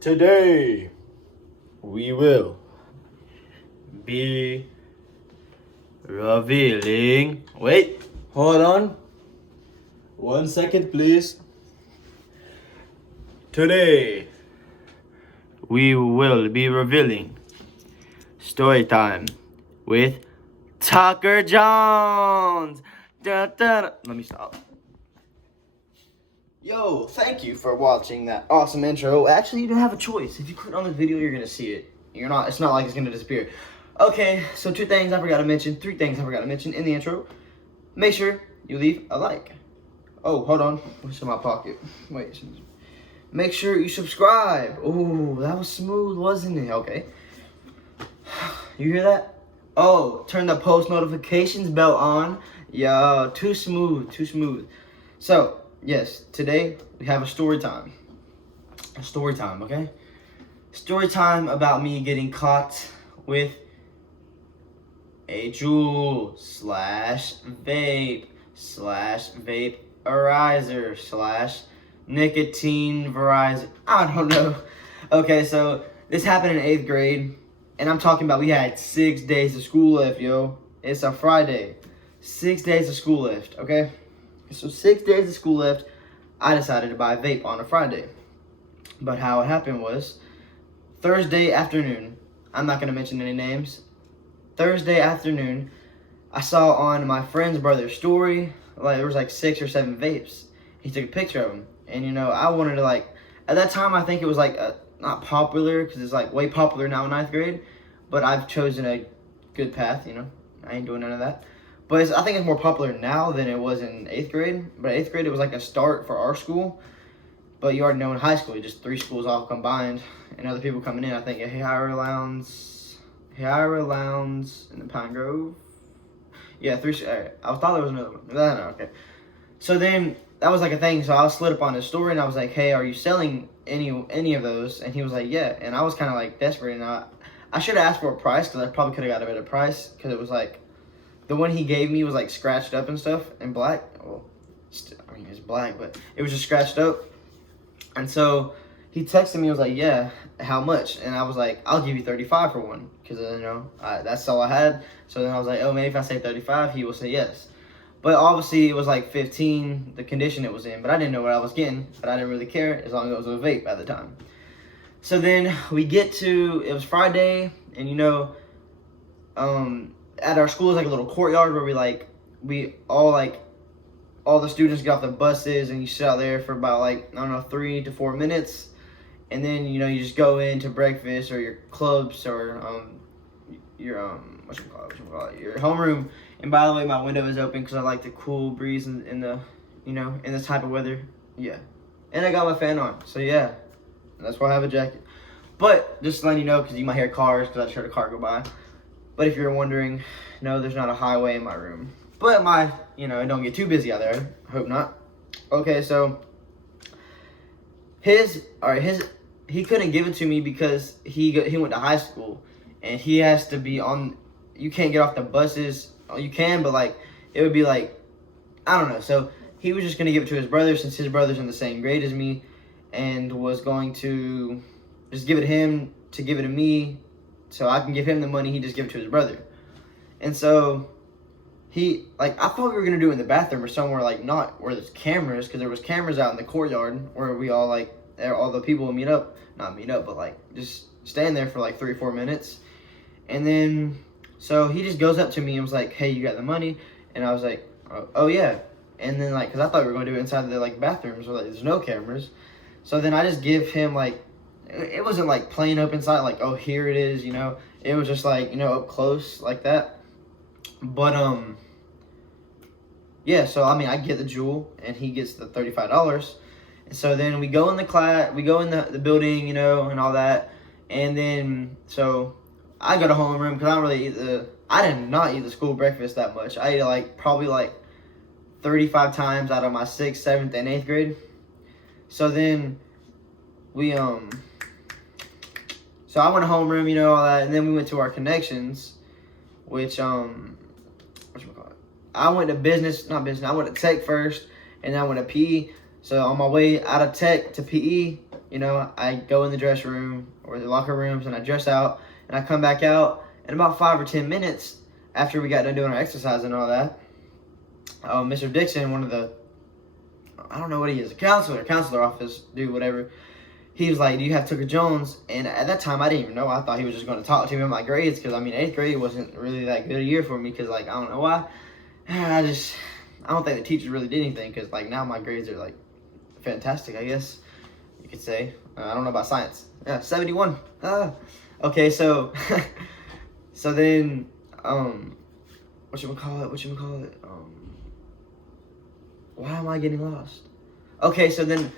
Today, we will be revealing. Wait, hold on. 1 second, please. Today, we will be revealing story time with Tucker Jones. Let me stop. Yo, thank you for watching that awesome intro. Actually, you didn't have a choice. If you click on this video, you're gonna see it. It's not like it's gonna disappear. Okay, so three things I forgot to mention in the intro. Make sure you leave a like. Oh, hold on, what's in my pocket? Wait, make sure you subscribe. Oh, that was smooth, wasn't it? Okay. You hear that? Oh, turn the post notifications bell on. Yo, too smooth. So, yes, today we have a story time. Okay? Story time about me getting caught with a Juul /vape vaporizer nicotine Verizon. I don't know. Okay, so this happened in 8th grade, and I'm talking about we had 6 days of school left, yo. It's a Friday. 6 days of school left, okay? So 6 days of school left, I decided to buy a vape on a Friday. But how it happened was, Thursday afternoon, I'm not going to mention any names, Thursday afternoon, I saw on my friend's brother's story, there was 6 or 7 vapes. He took a picture of them. And, I wanted to, at that time, I think it was, not popular, because it's, way popular now in 9th grade. But I've chosen a good path, I ain't doing none of that. But I think it's more popular now than it was in 8th grade. But 8th grade, it was a start for our school. But you already know in high school, just 3 schools all combined. And other people coming in, I think, Hira Lowndes in the Pine Grove. Yeah, 3. I thought there was another one. No, okay. So then, that was a thing. So I slid up on his story, and I was like, hey, are you selling any of those? And he was like, yeah. And I was kind of, desperate. And I should have asked for a price, because I probably could have got a better price. Because it was, the one he gave me was, scratched up and stuff and black. Well, it's black, but it was just scratched up. And so he texted me, he was like, yeah, how much? And I was like, I'll give you 35 for one, because, that's all I had. So then I was like, oh, maybe if I say 35, he will say yes. But obviously it was 15, the condition it was in. But I didn't know what I was getting, but I didn't really care as long as it was a vape at the time. So then we it was Friday, and at our school is a little courtyard where we all the students get off the buses, and you sit out there for about 3 to 4 minutes, and then you just go into breakfast or your clubs or your your homeroom. And by the way, my window is open because I like the cool breeze in the in this type of weather. Yeah, and I got my fan on, so yeah, that's why I have a jacket. But just letting you know, because you might hear cars, because I just heard a car go by. But if you're wondering, no, there's not a highway in my room. But it don't get too busy out there. I hope not. Okay, so he couldn't give it to me because he went to high school, and he has to be on. You can't get off the buses. You can, but it would be I don't know. So he was just gonna give it to his brother, since his brother's in the same grade as me, and was going to just give it to him to give it to me, so I can give him the money. He just give it to his brother, and so. I thought we were going to do it in the bathroom or somewhere, not where there's cameras, because there was cameras out in the courtyard where we all, all the people would not meet up, but, just stand there for, 3 or 4 minutes. And then, so he just goes up to me and was like, hey, you got the money? And I was like, oh yeah. And then, because I thought we were going to do it inside the, bathrooms where, there's no cameras. So then I just give him, it wasn't, playing up inside, oh, here it is, It was just, up close like that. But, yeah, so, I get the Juul, and he gets the $35. And so then we go in the building, and all that. And then, so, I go to homeroom, because I don't really I did not eat the school breakfast that much. I ate it, probably, 35 times out of my 6th, 7th, and 8th grade. So then, we, so I went to homeroom, all that, and then we went to our connections, which, I went to I went to tech first, and then I went to PE. So on my way out of tech to PE, you know, I go in the dress room or the locker rooms and I dress out and I come back out. And about 5 or 10 minutes after we got done doing our exercise and all that, Mr. Dixon, one of the, I don't know what he is, a counselor office, dude, whatever. He was like, do you have Tucker Jones? And at that time, I didn't even know. I thought he was just going to talk to me about my grades because, I mean, 8th grade wasn't really that good a year for me because, like, I don't know why. I don't think the teachers really did anything because, like, now my grades are, like, fantastic, I guess you could say. I don't know about science. Yeah, 71. Okay, so, so then, whatchamacallit? Why am I getting lost? Okay, so then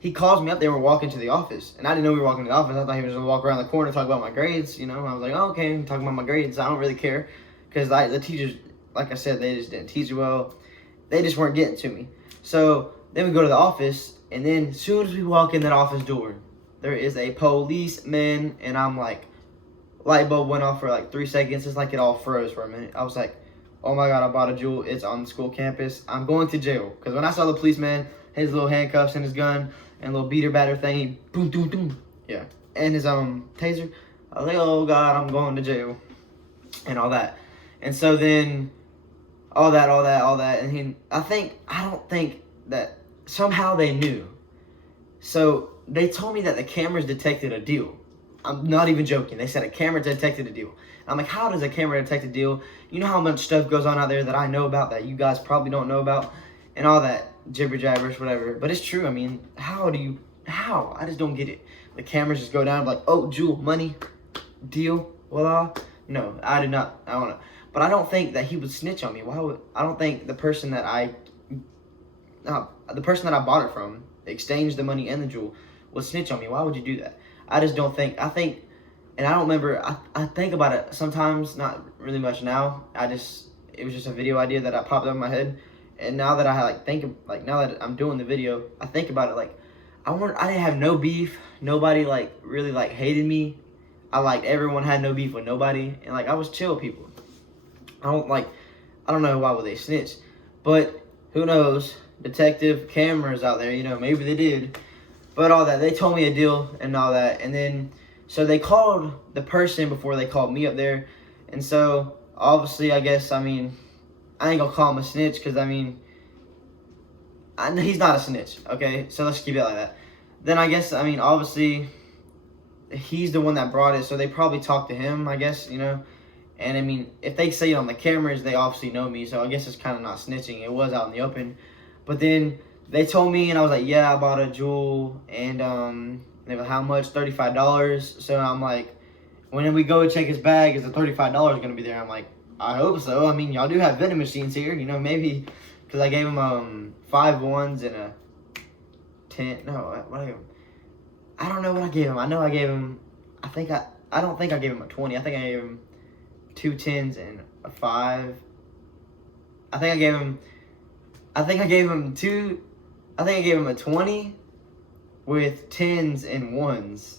he calls me up. They were walking to the office, and I didn't know we were walking to the office. I thought he was gonna walk around the corner and talk about my grades. You know, I was like, oh, okay, talking about my grades. I don't really care, because the teachers, like I said, they just didn't teach well. They just weren't getting to me. So then we go to the office, and then as soon as we walk in that office door, there is a policeman, and I'm like, light bulb went off for like 3 seconds. It's like it all froze for a minute. I was like, oh my God, I bought a jewel. It's on the school campus. I'm going to jail. Because when I saw the policeman, his little handcuffs and his gun and little beater batter thing, he boom, boom, boom. Yeah. And his taser, I was like, oh God, I'm going to jail. And all that. And so then, all that. And I don't think that somehow they knew. So they told me that the cameras detected a deal. I'm not even joking. They said a camera detected a deal. I'm like, how does a camera detect a deal? You know how much stuff goes on out there that I know about that you guys probably don't know about, and all that jibber jabbers, whatever. But it's true. I mean, how? I just don't get it. The cameras just go down like, oh, jewel, money, deal, voila. No, I did not. I don't know. But I don't think that he would snitch on me. I don't think the person that I bought it from, exchanged the money and the jewel, would snitch on me. Why would you do that? I just don't think. And I don't remember. I think about it sometimes, not really much now. It was just a video idea that I popped up in my head, and now that now that I'm doing the video, I think about it like, I didn't have no beef. Nobody like really like hated me. Everyone had no beef with nobody, and like I was chill people. I don't know why would they snitch, but who knows? Detective cameras out there, you know, maybe they did. But all that, they told me a deal and all that. And then, so they called the person before they called me up there. And so, obviously, I guess, I mean, I ain't gonna call him a snitch because, I mean, he's not a snitch, okay? So let's keep it like that. Then I guess, I mean, obviously, he's the one that brought it. So they probably talked to him, I guess, you know. And, I mean, if they say it on the cameras, they obviously know me. So I guess it's kind of not snitching. It was out in the open. But then they told me, and I was like, yeah, I bought a jewel, and they were, how much? $35. So I'm like, when we go check his bag, is the $35 going to be there? I'm like, I hope so. I mean, y'all do have vending machines here, you know, maybe, because I gave him 5 ones and a 10. No, what I gave him? I don't know what I gave him. I know I gave him, I don't think I gave him a 20. I think I gave him 2 10s and a 5. I think I gave him a 20 with 10s and 1s.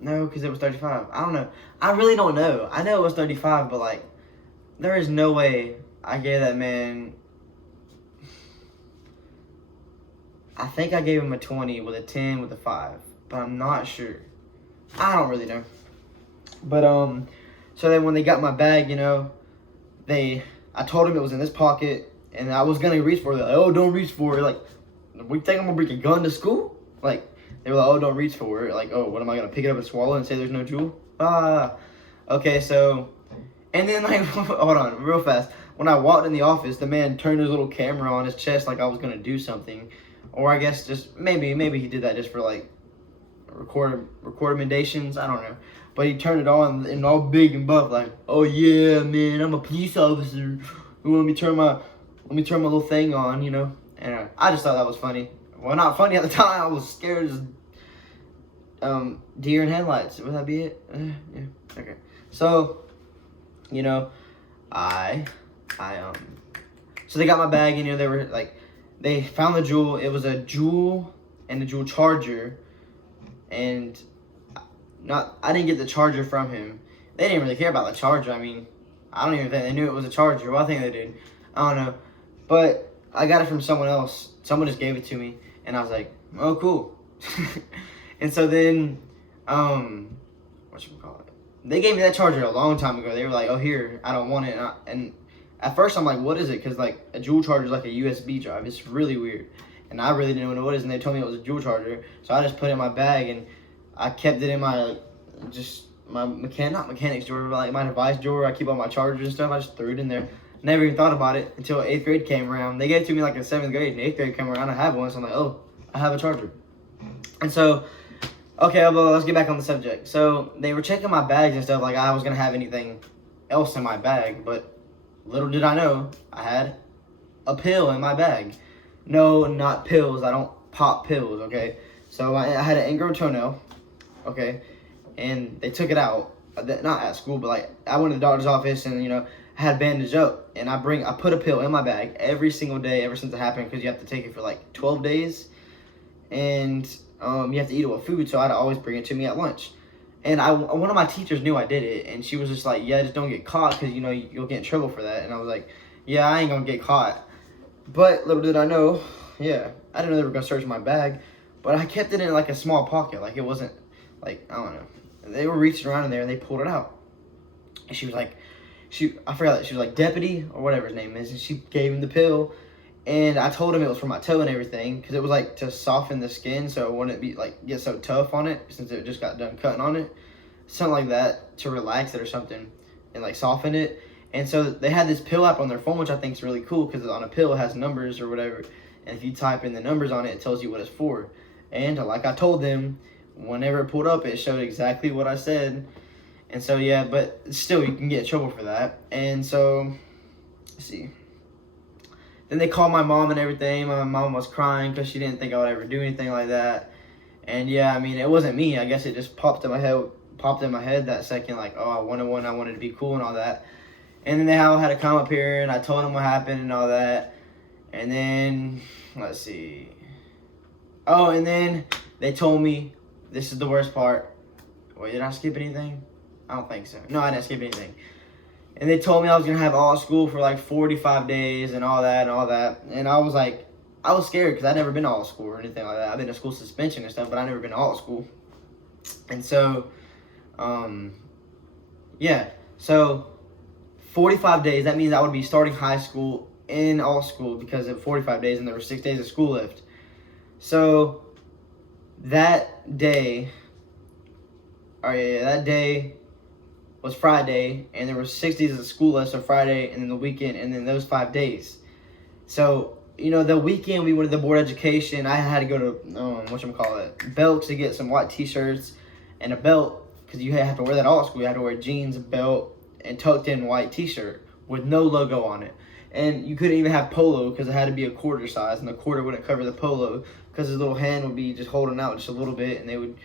No, because it was 35. I don't know. I really don't know. I know it was 35, but like, there is no way I gave that man. I think I gave him a 20 with a 10 with a 5, but I'm not sure. I don't really know. But so then when they got my bag, you know, I told him it was in this pocket, and I was gonna reach for it. They're like, oh, don't reach for it. Like, we think I'm gonna bring a gun to school? Like, they were like, oh, don't reach for it. Like, oh, what am I gonna pick it up and swallow and say there's no jewel? Okay, so, and then like, hold on, real fast. When I walked in the office, the man turned his little camera on his chest like I was gonna do something, or I guess just maybe he did that just for like recommendations. I don't know. But he turned it on and all big and buff, like, oh yeah, man, I'm a police officer. Let me turn my little thing on, you know. And I just thought that was funny. Well, not funny at the time. I was scared as deer in headlights. Would that be it? Yeah. Okay. So, you know, so they got my bag, and you know, they were like, they found the jewel. It was a jewel and a jewel charger, and I didn't get the charger from him. They didn't really care about the charger. I mean, I don't even think they knew it was a charger. Well, I think they did. I don't know. But I got it from someone else. Someone just gave it to me. And I was like, Oh, cool. And so then, whatchamacallit? They gave me that charger a long time ago. They were like, oh, here, I don't want it. And at first I'm like, what is it? Because like a Juul charger is like a USB drive. It's really weird. And I really didn't know what it was. And they told me it was a Juul charger. So I just put it in my bag and I kept it in my, my not mechanics drawer, but like my device drawer. I keep all my chargers and stuff. I just threw it in there. Never even thought about it until 8th grade came around. They gave it to me like in 7th grade. And 8th grade came around. I have one. So I'm like, oh, I have a charger. And so, okay, well, let's get back on the subject. So they were checking my bags and stuff, like I was going to have anything else in my bag. But little did I know, I had a pill in my bag. No, not pills. I don't pop pills, okay? So I had an ingrown toenail, okay? And they took it out. Not at school, but like I went to the doctor's office and, I had bandaged up. And I put a pill in my bag every single day ever since it happened, because you have to take it for like 12 days. And you have to eat it with food, so I'd always bring it to me at lunch. And one of my teachers knew I did it, and she was just like, yeah, just don't get caught, because, you'll get in trouble for that. And I was like, yeah, I ain't going to get caught. But little did I know, yeah, I didn't know they were going to search my bag, but I kept it in like a small pocket. Like it wasn't, like, I don't know. They were reaching around in there, and they pulled it out. And she was like, I forgot that, she was like, deputy, or whatever his name is, and she gave him the pill. And I told him it was for my toe and everything, because it was like to soften the skin so it wouldn't be like get so tough on it, since it just got done cutting on it, something like that, to relax it or something and like soften it. And so they had this pill app on their phone, which I think is really cool, because on a pill it has numbers or whatever, and if you type in the numbers on it, it tells you what it's for. And like I told them, whenever it pulled up, it showed exactly what I said. And so yeah, but still you can get in trouble for that. And so let's see. Then they called my mom and everything. My mom was crying because she didn't think I would ever do anything like that. And yeah, I mean, it wasn't me. I guess it just popped in my head that second, like, oh, I wanted one. I wanted to be cool and all that. And then they all had to come up here, and I told them what happened and all that. And then, let's see. Oh, and then they told me, this is the worst part. Wait, did I skip anything? I don't think so. No, I didn't skip anything. And they told me I was going to have all school for like 45 days and all that. And I was like, I was scared because I'd never been to all school or anything like that. I've been to school suspension and stuff, but I've never been to all school. And so, yeah. So, 45 days, that means I would be starting high school in all school because of 45 days, and there were 6 days of school left. So, that day was Friday, and there were 6 days of school left, so Friday, and then the weekend, and then those 5 days. So, the weekend we went to the board education. I had to go to, Belk to get some white t-shirts and a belt, because you have to wear that all school. You have to wear jeans, a belt, and tucked in white t-shirt with no logo on it. And you couldn't even have polo, because it had to be a quarter size, and the quarter wouldn't cover the polo, because his little hand would be just holding out just a little bit, and they would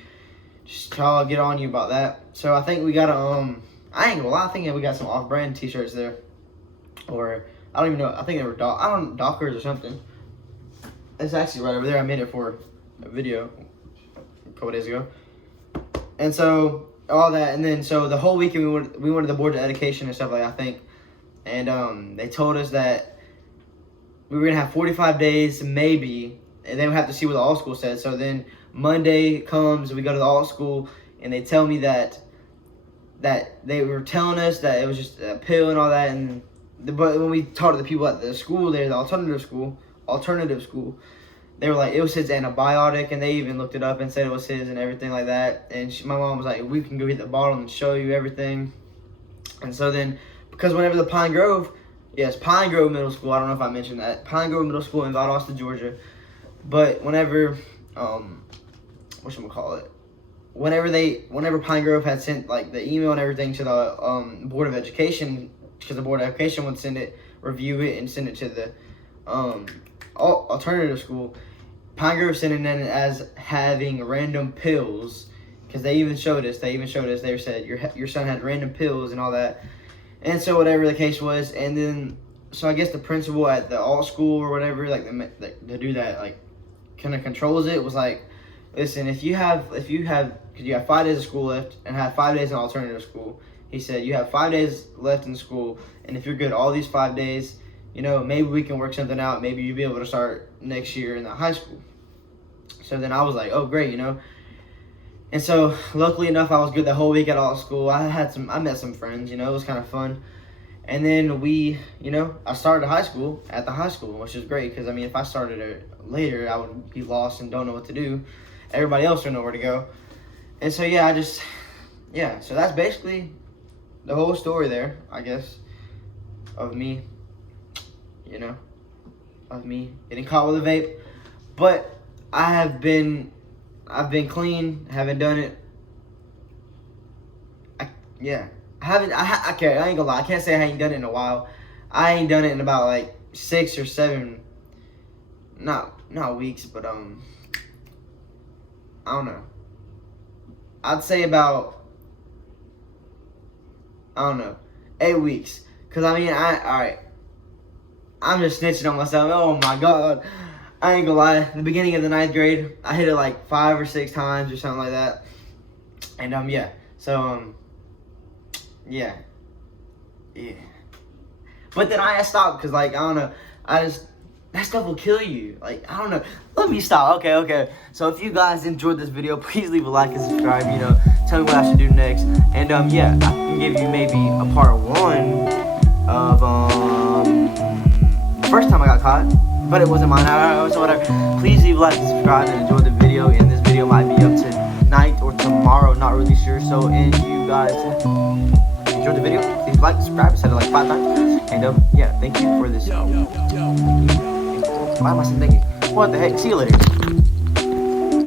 just try to get on you about that. So I think we got I ain't gonna lie, I think we got some off-brand t-shirts there. Or, I don't even know, I think they were Dockers or something. It's actually right over there. I made it for a video a couple days ago. And so, all that, and then, so the whole weekend we went to the board of education and stuff like that, I think. And they told us that we were gonna have 45 days, maybe, and then we have to see what the all school said. So then Monday comes, we go to the all school, and they tell me that they were telling us that it was just a pill and all that. And but when we talked to the people at the school there, the alternative school, they were like, it was his antibiotic, and they even looked it up and said it was his and everything like that. And my mom was like, we can go get the bottle and show you everything. And so then, because whenever the Pine Grove Middle School, I don't know if I mentioned that, Pine Grove Middle School in Valdosta, Georgia. But whenever, whenever Pine Grove had sent like the email and everything to the Board of Education, because the Board of Education would send it, review it, and send it to the alternative school, Pine Grove sent it in as having random pills, because they even showed us. They said your son had random pills and all that. And so whatever the case was, and then so I guess the principal at the alt school or whatever, like to do that, like kind of controls it, was like, listen, if you have, because you have 5 days of school left and have 5 days in alternative school, he said you have 5 days left in school, and if you're good all these 5 days, maybe we can work something out. Maybe you'll be able to start next year in the high school. So then I was like, oh great, you know. And so luckily enough, I was good the whole week at all school. I met some friends, you know, it was kind of fun. And then I started high school at the high school, which is great because I mean, if I started it later, I would be lost and don't know what to do. Everybody else would know where to go. And so so that's basically the whole story there, I guess, of me, of me getting caught with a vape. But I've been clean, haven't done it. Okay, I ain't gonna lie. I can't say I ain't done it in a while. I ain't done it in about like 6 or 7, not weeks, but I don't know. I'd say about, 8 weeks. Cause I mean, alright. I'm just snitching on myself. Oh my god. I ain't gonna lie. In the beginning of the 9th grade, I hit it like 5 or 6 times or something like that. And yeah. So yeah. But then I stopped because like I don't know. That stuff will kill you. Like, I don't know. Let me stop. Okay. So if you guys enjoyed this video, please leave a like and subscribe. Tell me what I should do next. And I can give you maybe a part 1 of the first time I got caught, but it wasn't mine. So whatever. Please leave a like and subscribe and enjoy the video. And this video might be up tonight or tomorrow. Not really sure. So and you guys enjoyed the video. Please like, subscribe. I said it like 5 times. And thank you for this. Why am I saying thank you? What the heck? See you later.